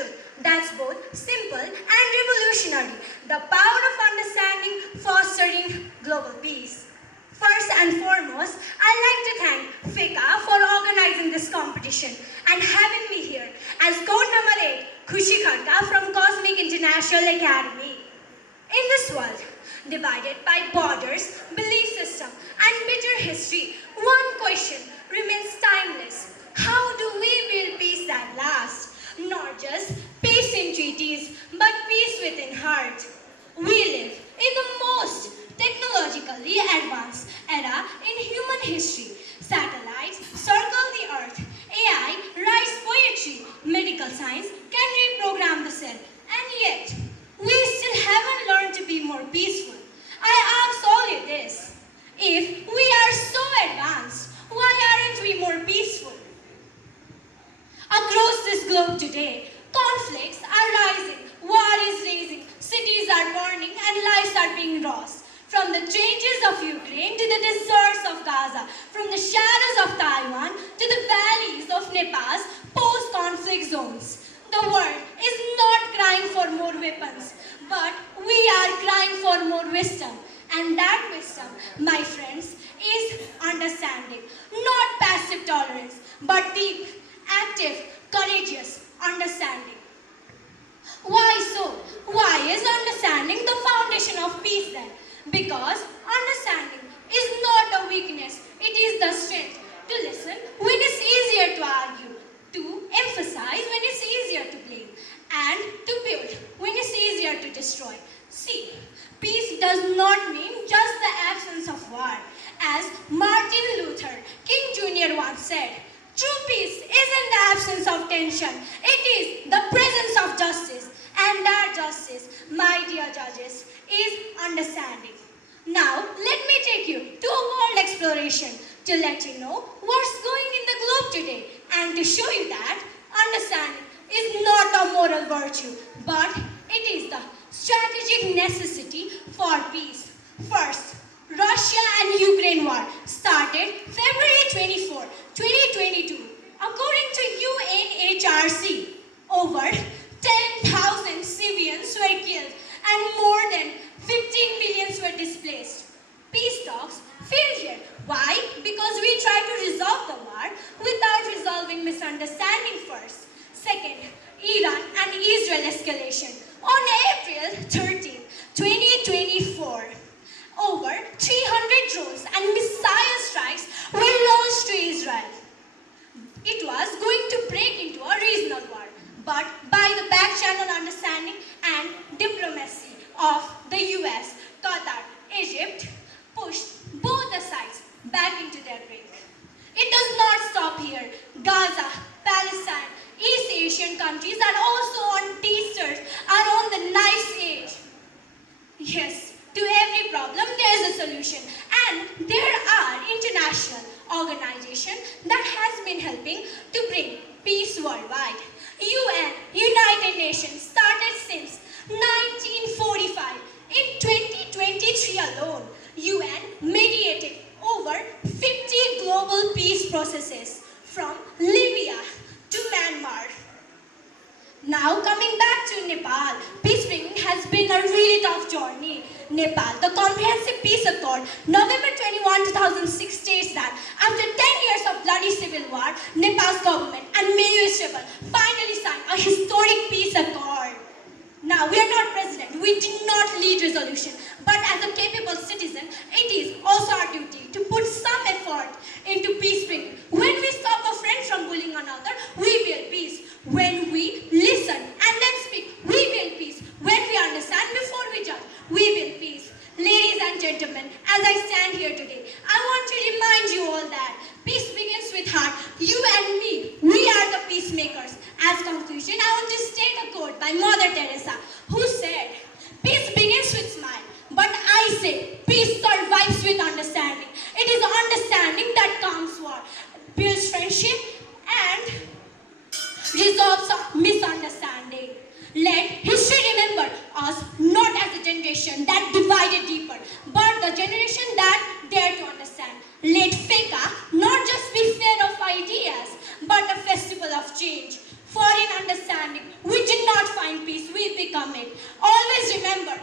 truth that's both simple and revolutionary. The power of understanding fostering global peace. First and foremost, I'd like to thank FECA for organizing this competition and having me here as code number 8, Khushi from Cosmic International Academy. In this world, divided by borders, belief system, and bitter history, one question remains timeless. How do we build peace that lasts? Not just peace in treaties, but peace within heart. We live in the most technologically advanced era in human history. Satellites circle the earth. AI writes poetry. Medical science can reprogram the cell. And yet, we still haven't learned to be more peaceful. I ask all you this. If we are so advanced, why aren't we more peaceful? Across this globe today, conflicts are rising, war is raging, cities are burning, and lives are being lost. From the trenches of Ukraine to the deserts of Gaza, from the shadows of Taiwan to the valleys of Nepal's post-conflict zones. The world is not crying for more weapons, but we are crying for more wisdom. And that wisdom, my friends, is understanding, not passive tolerance, but deep, active, courageous understanding. Why so? Why is understanding the foundation of peace then? Because understanding is not a weakness, it is the strength. To listen when it's easier to argue, to emphasize when it's easier to blame, and to build when it's easier to destroy. See, peace does not mean just the absence of war. As Martin Luther King Jr. once said, true peace isn't the absence of tension, it is the presence of justice. And that justice, my dear judges, is understanding. Now, let me take you to a world exploration to let you know what's going in the globe today and to show you that understanding is not a moral virtue, but it is the strategic necessity for peace. First, Russia and Ukraine war started February 24, 2022. According to UNHRC, over 10,000 civilians were killed and more than 15 million were displaced. Peace talks failed here. Why? Because we tried to resolve the war without resolving misunderstanding first. Second, Iran and Israel escalation. On April 13, 2024, over 300 drones and missile strikes were launched to Israel. It was going to break into a regional war, but by the back-channel understanding and diplomacy of the US, Qatar, Egypt pushed both the sides back into their brink. It does not stop here. Gaza, Palestine, East Asian countries are also on tasters, are on the knife's edge. Yes, to every problem there is a solution, and there are international organizations that has been helping to bring peace worldwide. UN, United Nations, started since 1945. In 2023 alone, UN mediated over 50 global peace processes from Libya to Myanmar. Now coming back to Nepal, peace bringing has been a really tough journey. Nepal, the Comprehensive Peace Accord, November 21, 2006 states that after 10 years of bloody civil war, Nepal's government and milieu stable finally signed a historic peace accord. Now, we are not president, we did not lead resolution, but as a capable citizen, it is also our duty to put some effort into peace bringing. When we stop a friend from bullying another, we build peace. When we listen and then speak, we build peace. When we understand before we judge, we build peace. Ladies and gentlemen, as I stand here today, I want to remind you all that peace begins with heart. You and me, we are the peacemakers. As conclusion, I want to state a quote by Mother Teresa, who said, peace begins with smile, but I say peace survives with understanding. It is understanding that calms war, builds friendship, and resolves misunderstanding. Let history remember us not as a generation that divided deeper, but the generation that dared to understand. Let FECA not just be fair of ideas, but a festival of change. For in understanding, we did become it. Always remember,